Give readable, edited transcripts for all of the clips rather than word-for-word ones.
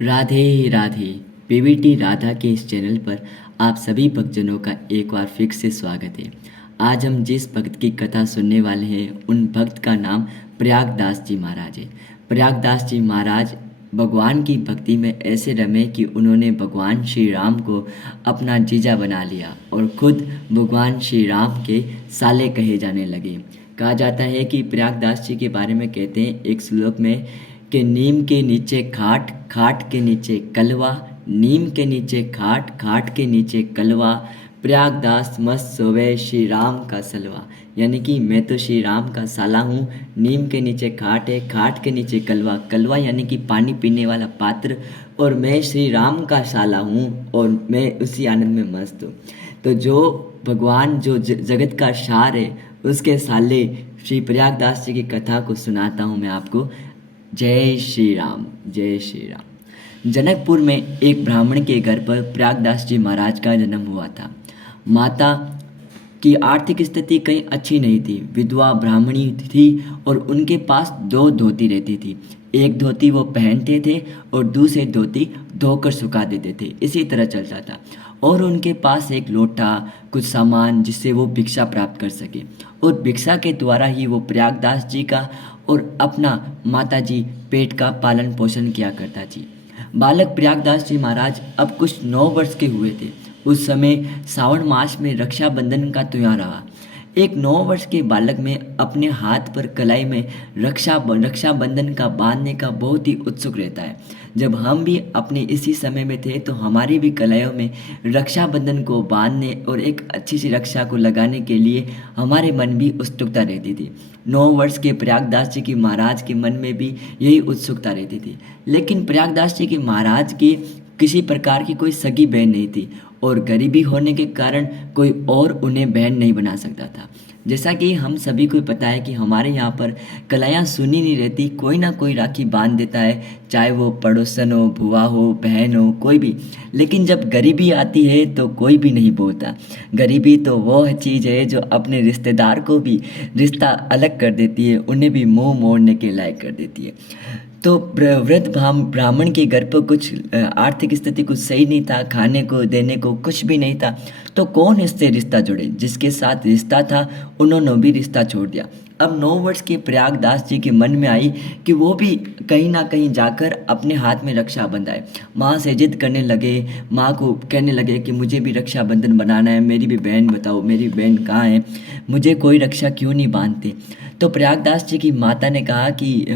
Radhe Radhe. Pvt Radha के इस channel पर आप सभी भक्तजनों का एक बार फिर से स्वागत है। आज हम जिस भक्त की कथा सुनने वाले हैं उन भक्त का नाम प्रयागदास जी महाराज है। प्रयागदास जी महाराज भगवान की भक्ति में ऐसे रमे कि उन्होंने भगवान श्री राम को अपना जीजा बना लिया और खुद भगवान श्री राम के साले कहे जाने लगे। कहा जाता है कि प्रयागदास जी के बारे में कहते हैं एक श्लोक में कि नीम के नीचे खाट, खाट के नीचे कलवा, नीम के नीचे खाट, खाट के नीचे कलवा, प्रयागदास मस्त सोवे श्री राम का सलवा। यानी कि मैं तो श्री राम का साला हूँ। नीम के नीचे खाट है, खाट के नीचे कलवा, कलवा यानी कि पानी पीने वाला पात्र, और मैं श्री राम का साला हूँ और मैं उसी आनंद में मस्त हूँ। तो जो भगवान जो जगत का सार है उसके साले श्री प्रयागदास जी की कथा को सुनाता हूँ मैं आपको। जय श्री राम, जय श्री राम। जनकपुर में एक ब्राह्मण के घर पर प्रयागदास जी महाराज का जन्म हुआ था। माता की आर्थिक स्थिति कहीं अच्छी नहीं थी, विधवा ब्राह्मणी थी और उनके पास दो धोती रहती थी। एक धोती वो पहनते थे और दूसरे धोती धोकर सुखा देते थे, इसी तरह चलता था। और उनके पास एक लोटा, कुछ सामान जिससे वो भिक्षा प्राप्त कर सके, और भिक्षा के द्वारा ही वो प्रयागदास जी का और अपना माताजी पेट का पालन पोषण किया करता जी। बालक प्रयागदास जी महाराज अब कुछ 9 वर्ष के हुए थे। उस समय सावन मास में रक्षाबंधन का त्योहार रहा। एक 9 वर्ष के बालक में अपने हाथ पर कलाई में रक्षाबंधन का बांधने का बहुत ही उत्सुक रहता है। जब हम भी अपने इसी समय में थे तो हमारी भी कलाइयों में रक्षाबंधन को बांधने और एक अच्छी सी रक्षा को लगाने के लिए हमारे मन भी उत्सुकता रहती थी। 9 वर्ष के प्रयागदास जी की महाराज के मन में भी यही उत्सुकता रहती थी। लेकिन प्रयागदास जी के महाराज की किसी प्रकार की कोई सगी बहन नहीं थी और गरीबी होने के कारण कोई और उन्हें बहन नहीं बना सकता था। जैसा कि हम सभी को पता है कि हमारे यहाँ पर कलाइयाँ सुनी नहीं रहती, कोई ना कोई राखी बांध देता है, चाहे वो पड़ोसन हो, बुआ हो, बहन हो, कोई भी। लेकिन जब गरीबी आती है तो कोई भी नहीं बोलता। गरीबी तो वो चीज़ है जो अपने रिश्तेदार को भी रिश्ता अलग कर देती है, उन्हें भी मुंह मोड़ने के लायक कर देती है। तो वृद्ध ब्राह्मण के घर पर कुछ आर्थिक स्थिति कुछ सही नहीं था, खाने को देने को कुछ भी नहीं था। तो कौन इससे रिश्ता जोड़े? जिसके साथ रिश्ता था उन्होंने भी रिश्ता छोड़ दिया। अब 9 वर्ष के प्रयागदास जी के मन में आई कि वो भी कहीं ना कहीं जाकर अपने हाथ में रक्षा बंधाए। माँ से जिद करने लगे, माँ को कहने लगे कि मुझे भी रक्षाबंधन बनाना है, मेरी भी बहन बताओ, मेरी बहन कहाँ है, मुझे कोई रक्षा क्यों नहीं बांधते। तो प्रयागदास जी की माता ने कहा कि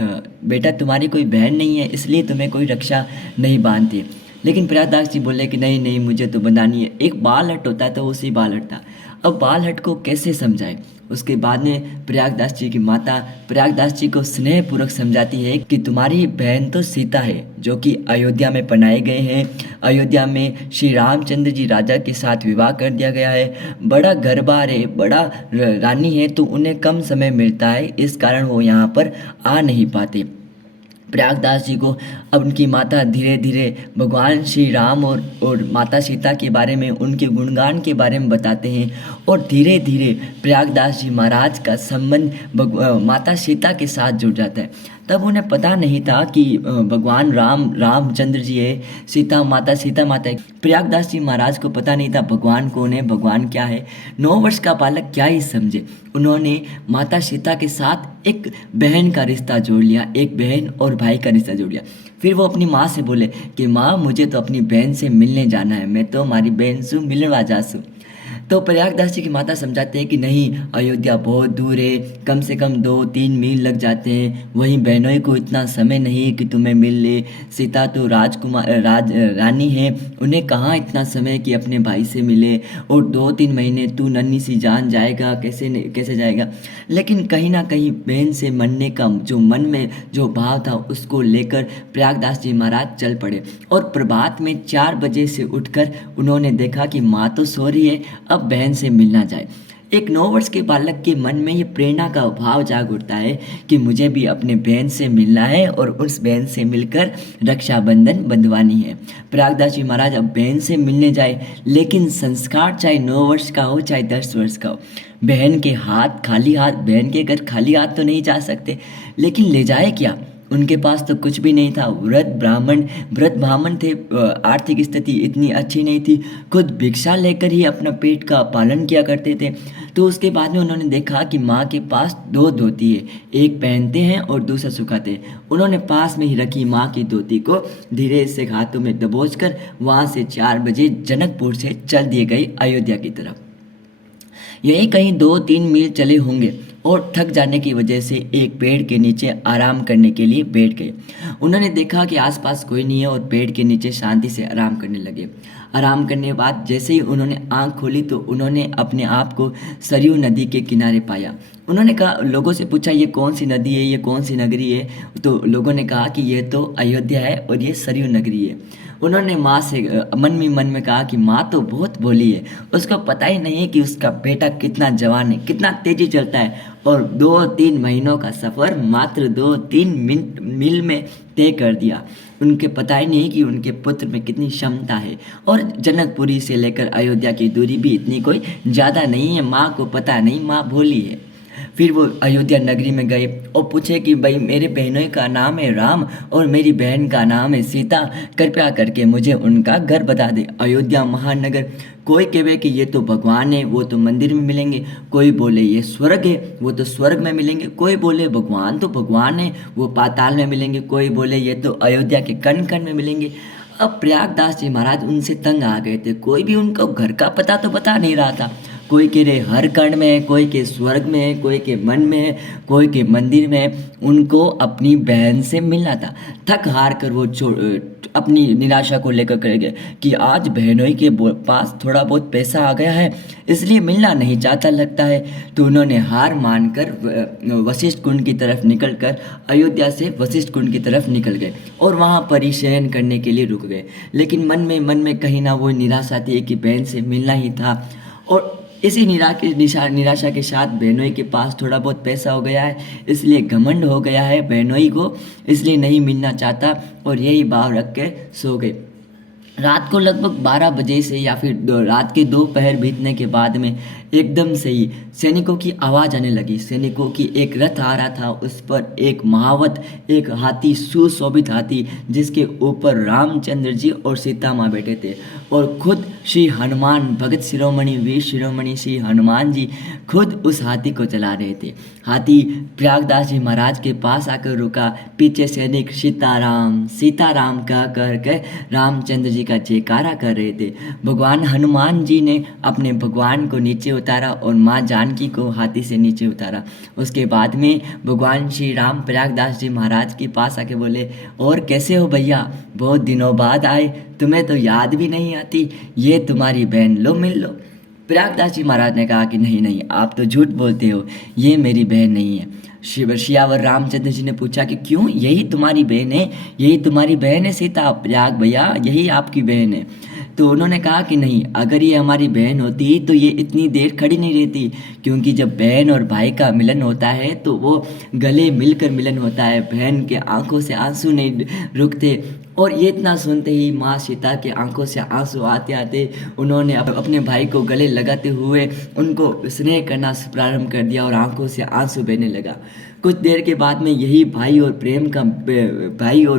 बेटा तुम्हारी कोई बहन नहीं है इसलिए तुम्हें कोई रक्षा नहीं बांधती। लेकिन प्रयागदास जी बोले कि नहीं नहीं, मुझे तो बंधानी है। एक बाल हट होता है तो उसी बाल हट था। अब बाल हट को कैसे समझाए? उसके बाद में प्रयागदास जी की माता प्रयागदास जी को स्नेहपूर्वक समझाती है कि तुम्हारी बहन तो सीता है जो कि अयोध्या में पनाए गए हैं। अयोध्या में श्री रामचंद्र जी राजा के साथ विवाह कर दिया गया है। बड़ा घर बार है, बड़ा रानी है, तो उन्हें कम समय मिलता है, इस कारण वो यहाँ पर आ नहीं पाते। प्रयागदास जी को अब उनकी माता धीरे धीरे भगवान श्री राम और माता सीता के बारे में, उनके गुणगान के बारे में बताते हैं और धीरे धीरे प्रयागदास जी महाराज का संबंध माता सीता के साथ जुड़ जाता है। तब उन्हें पता नहीं था कि भगवान रामचंद्र जी है, सीता माता है। प्रयागदास जी महाराज को पता नहीं था भगवान कौन है, भगवान क्या है। 9 वर्ष का बालक क्या ही समझे। उन्होंने माता सीता के साथ एक बहन का रिश्ता जोड़ लिया, एक बहन और भाई का रिश्ता जोड़ लिया। फिर वो अपनी माँ से बोले कि माँ मुझे तो अपनी बहन से मिलने जाना है, मैं तो हमारी बहन से मिलवा जासू। तो प्रयागदास जी की माता समझाते हैं कि नहीं, अयोध्या बहुत दूर है, कम से कम 2-3 मील लग जाते हैं, वहीं बहनों को इतना समय नहीं कि तुम्हें मिल ले। सीता तो रानी है, उन्हें कहाँ इतना समय कि अपने भाई से मिले, और 2-3 महीने तू नन्ही सी जान जाएगा, कैसे जाएगा। लेकिन कहीं ना कहीं बहन से मिलने का जो मन में जो भाव था उसको लेकर प्रयागदास जी महाराज चल पड़े। और प्रभात में 4 बजे से उठकर उन्होंने देखा कि माँ तो सो रही है, अब बहन से मिलना जाए। एक 9 वर्ष के बालक के मन में ये प्रेरणा का भाव जाग उठता है कि मुझे भी अपने बहन से मिलना है और उस बहन से मिलकर रक्षाबंधन बंधवानी है। प्रयागदास जी महाराज अब बहन से मिलने जाए, लेकिन संस्कार चाहे 9 वर्ष का हो चाहे 10 वर्ष का हो, बहन के घर खाली हाथ तो नहीं जा सकते। लेकिन ले जाए क्या? उनके पास तो कुछ भी नहीं था। व्रत ब्राह्मण थे, आर्थिक स्थिति इतनी अच्छी नहीं थी, खुद भिक्षा लेकर ही अपना पेट का पालन किया करते थे। तो उसके बाद में उन्होंने देखा कि माँ के पास दो धोती है, एक पहनते हैं और दूसरा सुखाते हैं। उन्होंने पास में ही रखी माँ की धोती को धीरे से हाथों में दबोच कर वहाँ से 4 बजे जनकपुर से चल दिए गए अयोध्या की तरफ। यही कहीं 2-3 मील चले होंगे और थक जाने की वजह से एक पेड़ के नीचे आराम करने के लिए बैठ गए। उन्होंने देखा कि आसपास कोई नहीं है और पेड़ के नीचे शांति से आराम करने लगे। आराम करने के बाद जैसे ही उन्होंने आंख खोली तो उन्होंने अपने आप को सरयू नदी के किनारे पाया। उन्होंने कहा, लोगों से पूछा, ये कौन सी नदी है, ये कौन सी नगरी है? तो लोगों ने कहा कि ये तो अयोध्या है और ये सरयू नगरी है। उन्होंने माँ से मन में कहा कि माँ तो बहुत भोली है, उसको पता ही नहीं है कि उसका बेटा कितना जवान है, कितना तेजी चलता है, और 2-3 महीनों का सफ़र मात्र 2-3 मील में तय कर दिया। उनके पता ही नहीं कि उनके पुत्र में कितनी क्षमता है। और जनकपुरी से लेकर अयोध्या की दूरी भी इतनी कोई ज़्यादा नहीं है, माँ को पता नहीं, माँ भोली है। फिर वो अयोध्या नगरी में गए और पूछे कि भाई, मेरे बहनों का नाम है राम और मेरी बहन का नाम है सीता, कृपया करके मुझे उनका घर बता दे। अयोध्या महानगर, कोई कहे कि ये तो भगवान है, वो तो मंदिर में मिलेंगे, कोई बोले ये स्वर्ग है, वो तो स्वर्ग में मिलेंगे, कोई बोले भगवान तो भगवान है, वो पाताल में मिलेंगे, कोई बोले ये तो अयोध्या के कण कण में मिलेंगे। अब प्रयागदास जी महाराज उनसे तंग आ गए थे, कोई भी उनको घर का पता तो बता नहीं रहा था। कोई के रे हर कण में है, कोई के स्वर्ग में है, कोई के मन में है, कोई के मंदिर में है। उनको अपनी बहन से मिलना था। थक हार कर वो अपनी निराशा को लेकर कर गए कि आज बहनोई के पास थोड़ा बहुत पैसा आ गया है, इसलिए मिलना नहीं चाहता लगता है। तो उन्होंने हार मानकर वशिष्ठ कुंड की तरफ निकल कर अयोध्या से वशिष्ठ कुंड की तरफ निकल गए और वहाँ पर ही शयन करने के लिए रुक गए। लेकिन मन में कहीं ना वो निराशा थी कि बहन से मिलना ही था। और इसी निराशा के साथ बहनोई के पास थोड़ा बहुत पैसा हो गया है, इसलिए घमंड हो गया है बहनोई को, इसलिए नहीं मिलना चाहता और यही भाव रख के सो गए। रात को लगभग 12 बजे से या फिर रात के 2 पहर बीतने के बाद में एकदम से ही सैनिकों की आवाज़ आने लगी। सैनिकों की एक रथ आ रहा था, उस पर एक महावत, एक हाथी, सुशोभित हाथी, जिसके ऊपर रामचंद्र जी और सीता माँ बैठे थे। और खुद श्री हनुमान, भगत शिरोमणि, वीर शिरोमणि श्री हनुमान जी खुद उस हाथी को चला रहे थे। हाथी प्रयागदास जी महाराज के पास आकर रुका। पीछे सैनिक सीताराम कह कर के रामचंद्र जी का जयकारा कर रहे थे। भगवान हनुमान जी ने अपने भगवान को नीचे उतारा और माँ जानकी को हाथी से नीचे उतारा। उसके बाद में भगवान श्री राम प्रयागदास जी महाराज के पास आके बोले, और कैसे हो भैया, बहुत दिनों बाद आए, तुम्हें तो याद भी नहीं आती, ये तुम्हारी बहन, लो मिल लो। प्रयागदास जी महाराज ने कहा कि नहीं, आप तो झूठ बोलते हो, ये मेरी बहन नहीं है। सियावर रामचंद्र जी ने पूछा कि क्यों, यही तुम्हारी बहन है, यही तुम्हारी बहन है सीता? प्रयाग भैया, यही आपकी बहन है। तो उन्होंने कहा कि नहीं, अगर ये हमारी बहन होती तो ये इतनी देर खड़ी नहीं रहती, क्योंकि जब बहन और भाई का मिलन होता है तो वो गले मिलकर मिलन होता है, बहन के आंखों से आंसू नहीं रुकते। और ये इतना सुनते ही माँ सीता के आंखों से आंसू आते आते उन्होंने अपने भाई को गले लगाते हुए उनको स्नेह करना प्रारंभ कर दिया और आंखों से आंसू बहने लगा। कुछ देर के बाद में यही भाई और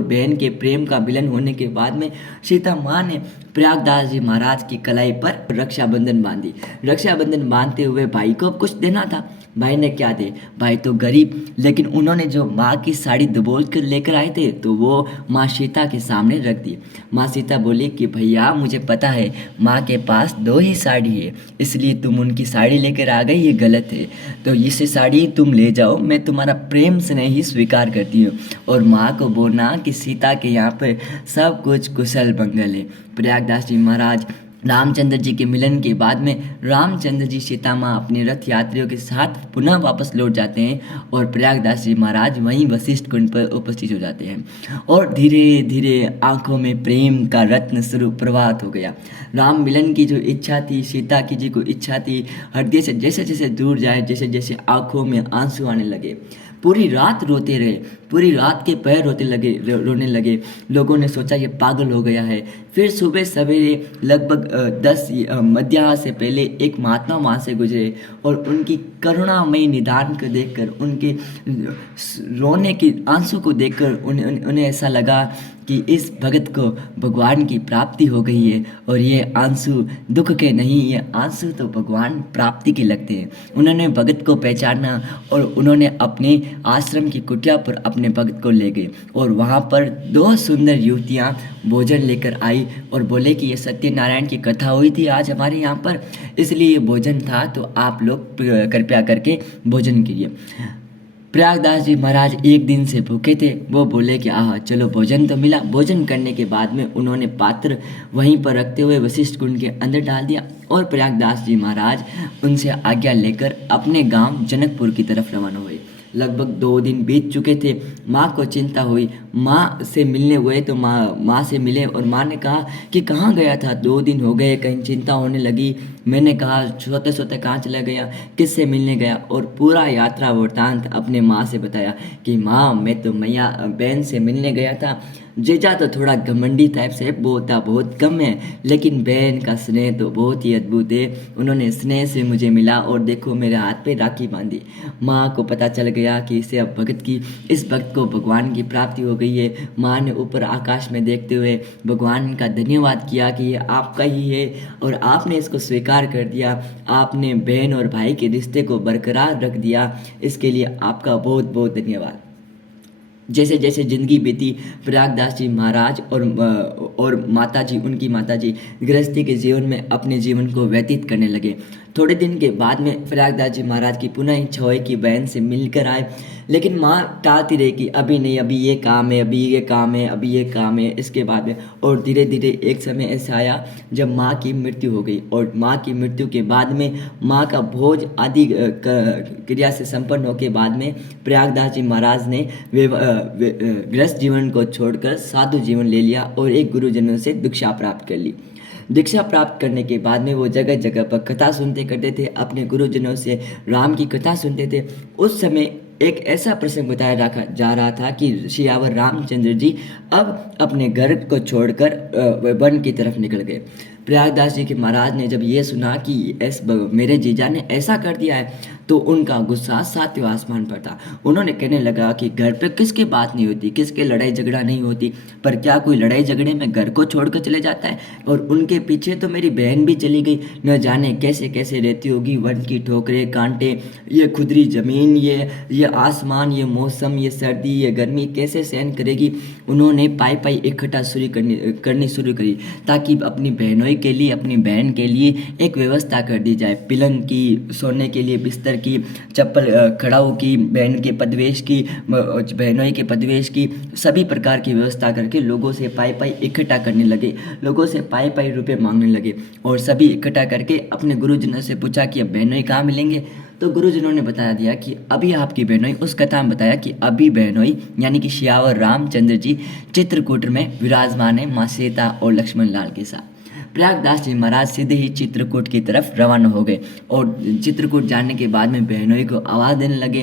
बहन के प्रेम का मिलन होने के बाद में सीता माँ ने प्रयागदास जी महाराज की कलाई पर रक्षाबंधन बांधी। रक्षाबंधन बांधते हुए भाई को कुछ देना था। भाई ने क्या दे, भाई तो गरीब, लेकिन उन्होंने जो माँ की साड़ी दबोच कर लेकर आए थे तो वो माँ सीता के सामने रख दी। माँ सीता बोली कि भैया, मुझे पता है माँ के पास 2 ही साड़ी है, इसलिए तुम उनकी साड़ी लेकर आ गई, ये गलत है, तो इसे साड़ी तुम ले जाओ, मैं तुम्हारा प्रेम से नहीं स्वीकार करती हूँ। और माँ को बोलना कि सीता के यहाँ पर सब कुछ कुशल मंगल है। प्रयागदास जी महाराज रामचंद्र जी के मिलन के बाद में रामचंद्र जी सीता माँ अपने रथ यात्रियों के साथ पुनः वापस लौट जाते हैं और प्रयागदास जी महाराज वहीं वशिष्ठ कुंड पर उपस्थित हो जाते हैं। और धीरे धीरे आंखों में प्रेम का रत्न स्वरूप प्रवाहित हो गया। राम मिलन की जो इच्छा थी, सीता की जी को इच्छा थी, हृदय से जैसे जैसे दूर जाए, जैसे जैसे आंखों में आंसू आने लगे। पूरी रात रोते रहे, पूरी रात के पहर रोने लगे। लोगों ने सोचा ये पागल हो गया है। फिर सुबह सवेरे लगभग 10 मध्याह्न से पहले एक महात्मा वहाँ से गुजरे और उनकी करुणामयी निदान को देखकर, उनके रोने की आंसू को देखकर उन्हें ऐसा लगा कि इस भगत को भगवान की प्राप्ति हो गई है। और ये आंसू दुख के नहीं, ये आंसू तो भगवान प्राप्ति के लगते हैं। उन्होंने भगत को पहचाना और उन्होंने अपने आश्रम की कुटिया पर अपने भगत को ले गए और वहाँ पर 2 सुंदर युवतियाँ भोजन लेकर आई और बोले कि ये सत्यनारायण की कथा हुई थी आज हमारे यहाँ पर, इसलिए ये भोजन था, तो आप लोग कृपया करके भोजन कीजिए। प्रयागदास जी महाराज एक दिन से भूखे थे। वो बोले कि आह चलो भोजन तो मिला। भोजन करने के बाद में उन्होंने पात्र वहीं पर रखते हुए वशिष्ठ कुंड के अंदर डाल दिया और प्रयागदास जी महाराज उनसे आज्ञा लेकर अपने गांव जनकपुर की तरफ रवाना हुए। लगभग 2 दिन बीत चुके थे। माँ को चिंता हुई, माँ से मिलने हुए तो माँ से मिले और माँ ने कहा कि कहाँ गया था, 2 दिन हो गए, कहीं चिंता होने लगी। मैंने कहा सोते सोते कहाँ चला गया, किससे मिलने गया, और पूरा यात्रा वृतांत अपने माँ से बताया कि माँ मैं तो मैया बहन से मिलने गया था। जीजा तो थोड़ा घमंडी टाइप से बोलता बहुत कम है, लेकिन बहन का स्नेह तो बहुत ही अद्भुत है। उन्होंने स्नेह से मुझे मिला और देखो मेरे हाथ पे राखी बांधी। माँ को पता चल गया कि इस भक्त को भगवान की प्राप्ति हो गई है। माँ ने ऊपर आकाश में देखते हुए भगवान का धन्यवाद किया कि ये आपका ही है और आपने इसको स्वीकार कर दिया, आपने बहन और भाई के रिश्ते को बरकरार रख दिया, इसके लिए आपका बहुत बहुत धन्यवाद। जैसे जैसे ज़िंदगी बीती, प्रयागदास जी महाराज और माता जी, उनकी माता जी गृहस्थी के जीवन में अपने जीवन को व्यतीत करने लगे। थोड़े दिन के बाद में प्रयागदास जी महाराज की पुनः इच्छा हुई कि बहन से मिलकर आए, लेकिन माँ टालती रही कि अभी नहीं, अभी ये काम है, अभी ये काम है, अभी ये काम है, इसके बाद में। और धीरे धीरे एक समय ऐसा आया जब माँ की मृत्यु हो गई और माँ की मृत्यु के बाद में माँ का भोज आदि क्रिया से संपन्न होने के बाद में प्रयागदास जी महाराज ने गृहस्थ जीवन को छोड़कर साधु जीवन ले लिया और एक गुरुजनों से दीक्षा प्राप्त कर ली। दीक्षा प्राप्त करने के बाद में वो जगह जगह पर कथा सुनते करते थे, अपने गुरुजनों से राम की कथा सुनते थे। उस समय एक ऐसा प्रसंग बताया जा रहा था कि सियावर रामचंद्र जी अब अपने घर को छोड़कर वन की तरफ निकल गए। प्रयागदास जी के महाराज ने जब ये सुना कि मेरे जीजा ने ऐसा कर दिया है तो उनका गुस्सा 7वें आसमान पर था। उन्होंने कहने लगा कि घर पे किसके बात नहीं होती, किसके लड़ाई झगड़ा नहीं होती, पर क्या कोई लड़ाई झगड़े में घर को छोड़कर चले जाता है। और उनके पीछे तो मेरी बहन भी चली गई, न जाने कैसे कैसे रहती होगी। वन की ठोकरें कांटे, ये खुदरी ज़मीन, ये आसमान, ये मौसम, ये सर्दी, ये गर्मी कैसे सहन करेगी। उन्होंने पाई पाई इकट्ठा करनी शुरू करी ताकि अपनी बहनोई के लिए, अपनी बहन के लिए एक व्यवस्था कर दी जाए। पिलंग की, सोने के लिए बिस्तर की, चप्पल खड़ाऊ की, बहन के पदवेश की, बहनोई के पदवेश की, सभी प्रकार की व्यवस्था करके लोगों से पाई पाई इकट्ठा करने लगे। लोगों से पाई पाई रुपए मांगने लगे और सभी इकट्ठा करके अपने गुरुजनों से पूछा कि अब बहनोई कहाँ मिलेंगे। तो गुरुजनों ने बता दिया कि अभी आपकी बहनोई, उस कथा में बताया कि अभी बहनोई यानी कि सियावर रामचंद्र जी चित्रकूट में विराजमान है माँ सीता और लक्ष्मण लाल के साथ। प्रयागदास जी महाराज सीधे ही चित्रकूट की तरफ रवाना हो गए और चित्रकूट जाने के बाद में बहनोई को आवाज़ देने लगे,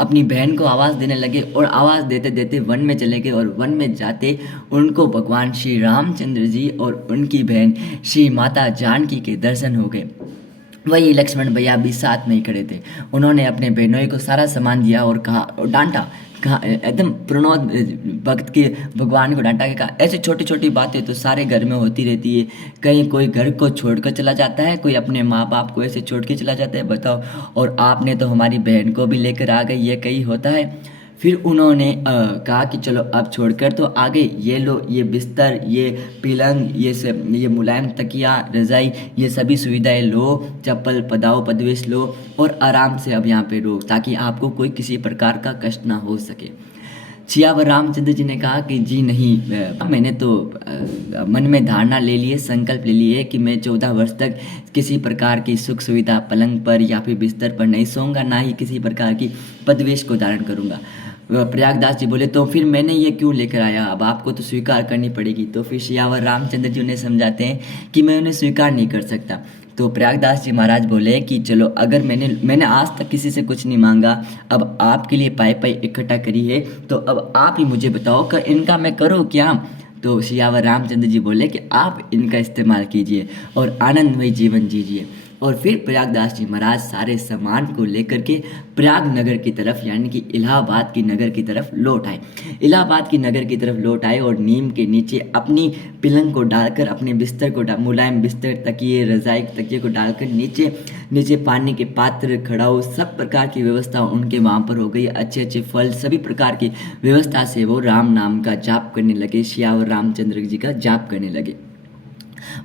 अपनी बहन को आवाज़ देने लगे और आवाज़ देते देते वन में चले गए। और वन में जाते उनको भगवान श्री रामचंद्र जी और उनकी बहन श्री माता जानकी के दर्शन हो गए। वही लक्ष्मण भैया भी साथ में ही खड़े थे। उन्होंने अपने बहनोई को सारा सामान दिया और कहा, और डांटा, कहा एकदम प्रणोद भक्त के भगवान को डांटा के कहा ऐसी छोटी छोटी बातें तो सारे घर में होती रहती है। कहीं कोई घर को छोड़कर चला जाता है, कोई अपने माँ बाप को ऐसे छोड़ के चला जाता है, बताओ। और आपने तो हमारी बहन को भी लेकर आ गई, ये कहीं होता है। फिर उन्होंने कहा कि चलो अब छोड़कर तो आगे, ये लो, ये बिस्तर, ये पलंग, ये मुलायम तकिया, रज़ाई, ये सभी सुविधाएं लो, चप्पल पदाओ पदवेश लो और आराम से अब यहाँ पे रहो ताकि आपको कोई किसी प्रकार का कष्ट ना हो सके। सियावर रामचंद्र जी ने कहा कि जी नहीं, मैंने तो मन में धारणा ले ली है, संकल्प ले लिए कि मैं 14 वर्ष तक किसी प्रकार की सुख सुविधा पलंग पर या फिर बिस्तर पर नहीं सोऊंगा, ना ही किसी प्रकार की पदवेश को धारण करूंगा। प्रयागदास जी बोले तो फिर मैंने ये क्यों लेकर आया, अब आपको तो स्वीकार करनी पड़ेगी। तो फिर सियावर रामचंद्र जी उन्हें समझाते हैं कि मैं उन्हें स्वीकार नहीं कर सकता। तो प्रयागदास जी महाराज बोले कि चलो, अगर मैंने आज तक किसी से कुछ नहीं मांगा, अब आपके लिए पाई पाई इकट्ठा करी है, तो अब आप ही मुझे बताओ कि इनका मैं करूँ क्या। तो सियावर रामचंद्र जी बोले कि आप इनका इस्तेमाल कीजिए और आनंदमय जीवन जीजिए। और फिर प्रयागदास जी महाराज सारे सामान को लेकर के प्रयाग नगर की तरफ, यानी कि इलाहाबाद की नगर की तरफ लौट आए। इलाहाबाद की नगर की तरफ लौट आए और नीम के नीचे अपनी पिलंग को डालकर, अपने बिस्तर को मुलायम बिस्तर, तकिए, रजाई, तकिए को डालकर नीचे नीचे पानी के पात्र, खड़ाऊ, सब प्रकार की व्यवस्था उनके वहाँ पर हो गई। अच्छे अच्छे फल, सभी प्रकार की व्यवस्था से वो राम नाम का जाप करने लगे, सियावर रामचंद्र जी का जाप करने लगे।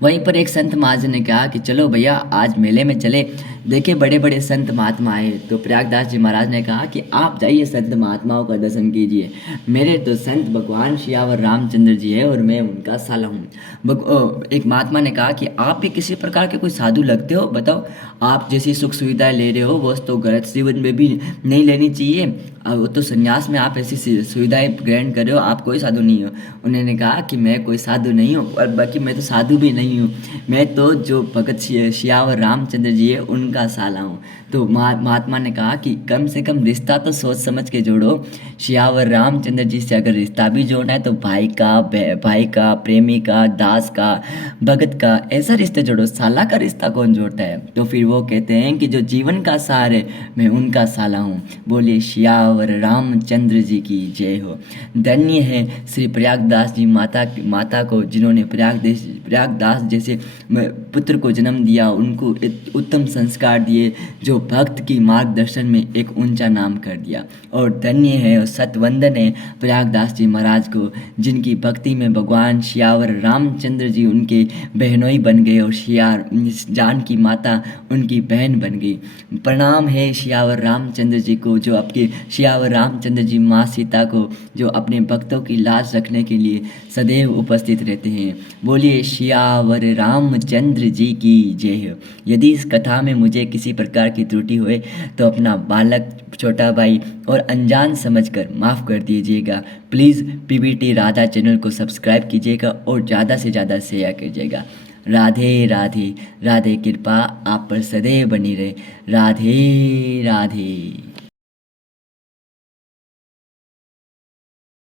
वहीं पर एक संत महाजन ने कहा कि चलो भैया, आज मेले में चले, देखे बड़े बड़े संत महात्मा आए। तो प्रयागदास जी महाराज ने कहा कि आप जाइए, संत महात्माओं का दर्शन कीजिए, मेरे तो संत भगवान सियावर रामचंद्र जी है और मैं उनका साला हूँ। एक महात्मा ने कहा कि आप भी किसी प्रकार के कोई साधु लगते हो, बताओ, आप जैसी सुख सुविधाएं ले रहे हो वो तो गलत जीवन में भी नहीं लेनी चाहिए। अब तो संन्यास में आप ऐसी सुविधाएं ग्रहण कर रहे हो, आप कोई साधु नहीं हो। उन्होंने कहा कि मैं कोई साधु नहीं हूँ, और बाकी मैं तो साधु भी नहीं हूँ, मैं तो जो भगत सियावर रामचंद्र जी है उनका साला हूँ। तो महात्मा ने कहा कि कम से कम रिश्ता तो सोच समझ के जोड़ो। सियावर रामचंद्र जी से अगर रिश्ता भी जोड़ना है तो भाई का, प्रेमी का, दास का, भगत का, ऐसा रिश्ते जोड़ो। साला का रिश्ता कौन जोड़ता है। तो फिर वो कहते हैं कि जो जीवन का सार है, मैं उनका साला हूँ। बोलिए सियावर रामचंद्र जी की जय हो। धन्य है श्री प्रयागदास जी माता को, जिन्होंने प्रयागदास जैसे पुत्र को जन्म दिया, उनको उत्तम संस्कार दिए, जो भक्त की मार्गदर्शन में एक ऊंचा नाम कर दिया। और धन्य है और सतवंदन है प्रयागदास जी महाराज को, जिनकी भक्ति में भगवान सियावर रामचंद्र जी उनके बहनोई बन गए और जानकी माता उनकी बहन बन गई। प्रणाम है सियावर रामचंद्र जी को, जो आपके सियावर रामचंद्र जी माँ सीता को, जो अपने भक्तों की लाज रखने के लिए सदैव उपस्थित रहते हैं। बोलिए सियावर रामचंद्र जी की जय हो। यदि इस कथा में मुझे किसी प्रकार की त्रुटि हुए तो अपना बालक, छोटा भाई और अनजान समझकर माफ़ कर दीजिएगा। प्लीज़ पीबीटी राधा चैनल को सब्सक्राइब कीजिएगा और ज़्यादा से ज़्यादा शेयर कीजिएगा। राधे राधे, राधे कृपा आप पर सदैव बनी रहे। राधे राधे।